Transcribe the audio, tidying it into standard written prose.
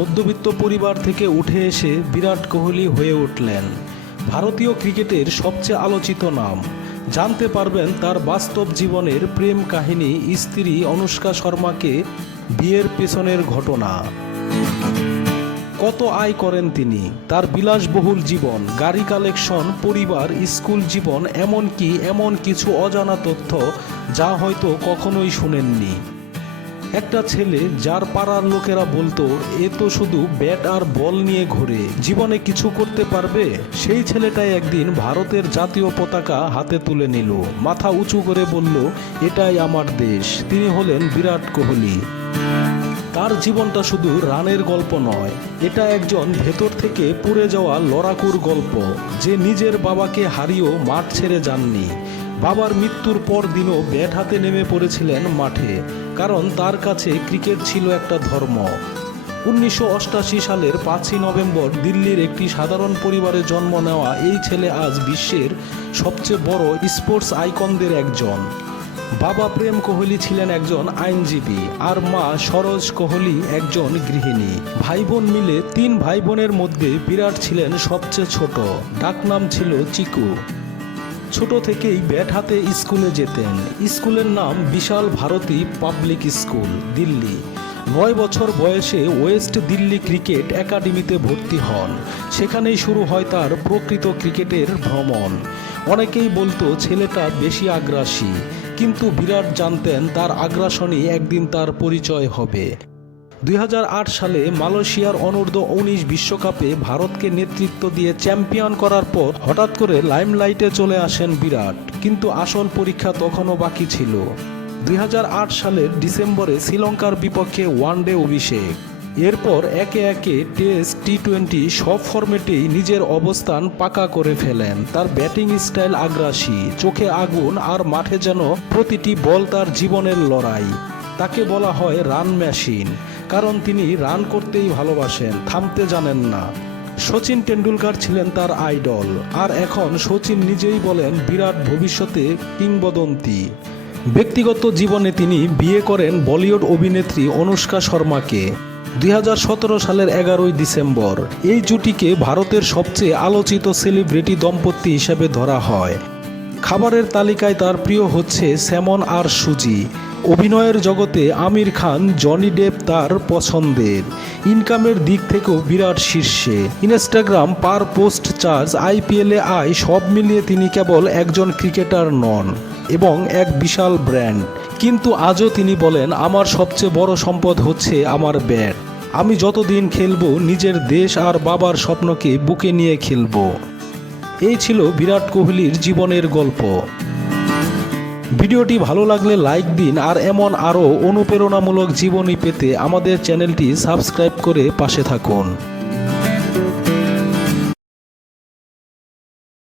মধ্যবিত্ত পরিবার থেকে উঠে এসে বিরাট কোহলি হয়ে উঠলেন ভারতীয় ক্রিকেটের সবচেয়ে আলোচিত নাম। জানতে পারবেন তার বাস্তব জীবনের প্রেম কাহিনী, স্ত্রী অনুষ্কা শর্মাকে বিয়ের পেছনের ঘটনা। কত আয় করেন তিনি, তার বিলাসবহুল জীবন, গাড়ি কালেকশন, পরিবার, স্কুল জীবন, এমনকি এমন কিছু অজানা তথ্য যা হয়তো কখনোই শুনেননি। একটা ছেলে যার পাড়ার লোকেরা বলতো এ তো শুধু ব্যাট আর বল নিয়ে ঘোরে, জীবনে কিছু করতে পারবে, সেই ছেলেটাই একদিন ভারতের জাতীয় পতাকা হাতে তুলে নিল, মাথা উঁচু করে বলল এটাই আমার দেশ। তিনি হলেন বিরাট কোহলি। তার জীবনটা শুধু রানের গল্প নয়, এটা একজন ভেতর থেকে পুড়ে যাওয়া লড়াকুর গল্প, যে নিজের বাবাকে হারিয়েও মাঠ ছেড়ে যাননি। বাবার মৃত্যুর পর দিনও ব্যাট হাতে নেমে পড়েছিলেন মাঠে, কারণ তার কাছে ক্রিকেট ছিল একটা ধর্ম। 1988 সালের 5ই নভেম্বর দিল্লির একটি সাধারণ পরিবারে জন্ম নেওয়া এই ছেলে আজ বিশ্বের সবচেয়ে বড় স্পোর্টস আইকনদের একজন। বাবা প্রেম কোহলি ছিলেন একজন আইনজীবী আর মা সরোজ কোহলি একজন গৃহিণী। ভাই বোন মিলে 3 ভাই বোনের মধ্যে বিরাট ছিলেন সবচেয়ে ছোট, ডাকনাম ছিল চিকু। ছোট থেকেই ব্যাট হাতে স্কুলে যেতেন। স্কুলের নাম বিশাল ভারতী পাবলিক স্কুল, দিল্লি। 9 বছর বয়সে ওয়েস্ট দিল্লি ক্রিকেট একাডেমিতে ভর্তি হন। সেখানেই শুরু হয় তার প্রকৃত ক্রিকেটের ভ্রমণ। অনেকেই বলতো ছেলেটা বেশি আগ্রাসী, কিন্তু বিরাট জানতেন তার আগ্রাসনই একদিন তার পরিচয় হবে। 2008 সালে মালয়েশিয়ার অনূর্ধ্ব-19 বিশ্বকাপে ভারতকে নেতৃত্ব দিয়ে চ্যাম্পিয়ন করার পর হঠাৎ করে লাইমলাইটে চলে আসেন বিরাট, কিন্তু আসল পরীক্ষা তখনও বাকি ছিল। 2008 সালের ডিসেম্বরে শ্রীলঙ্কার বিপক্ষে ওয়ানডে অভিষেক। এরপর একে একে টেস্ট, টি-20 সব ফরম্যাটেই নিজের অবস্থান পাকা করে ফেলেন। তার ব্যাটিং স্টাইল আগ্রাসী, চোখে আগুন, আর মাঠে যেন প্রতিটি বল তার জীবনের লড়াই। তাকে বলা হয় রান মেশিন, কারণ তিনি রান করতেই ভালোবাসেন, থামতে জানেন না। সচিন টেন্ডুলকার ছিলেন তার আইডল, আর এখন সচিন নিজেই বলেন বিরাট ভবিষ্যতে কিংবদন্তি। ব্যক্তিগত জীবনে তিনি বিয়ে করেন বলিউড অভিনেত্রী অনুষ্কা শর্মাকে 2017 সালের 11ই ডিসেম্বর। এই জুটিকে ভারতের সবচেয়ে আলোচিত সেলিব্রিটি দম্পতি হিসেবে ধরা হয়। খাবারের তালিকায় তার প্রিয় হচ্ছে স্যামন আর সুজি। অভিনয়ের জগতে আমির খান, জনি ডেপ তার পছন্দের। ইনকামের দিক থেকেও বিরাট শীর্ষে। ইনস্টাগ্রাম পার পোস্ট চার্জ, আইপিএলে আয়, সব মিলিয়ে তিনি কেবল একজন ক্রিকেটার নন, এবং এক বিশাল ব্র্যান্ড। কিন্তু আজও তিনি বলেন আমার সবচেয়ে বড় সম্পদ হচ্ছে আমার ব্যাট। আমি যতদিন খেলবো নিজের দেশ আর বাবার স্বপ্নকে বুকে নিয়ে খেলবো। এই ছিল বিরাট কোহলির জীবনের গল্প। ভিডিওটি ভালো লাগলে লাইক দিন, আর এমন আরও অনুপ্রেরণামূলক জীবনী পেতে আমাদের চ্যানেলটি সাবস্ক্রাইব করে পাশে থাকুন।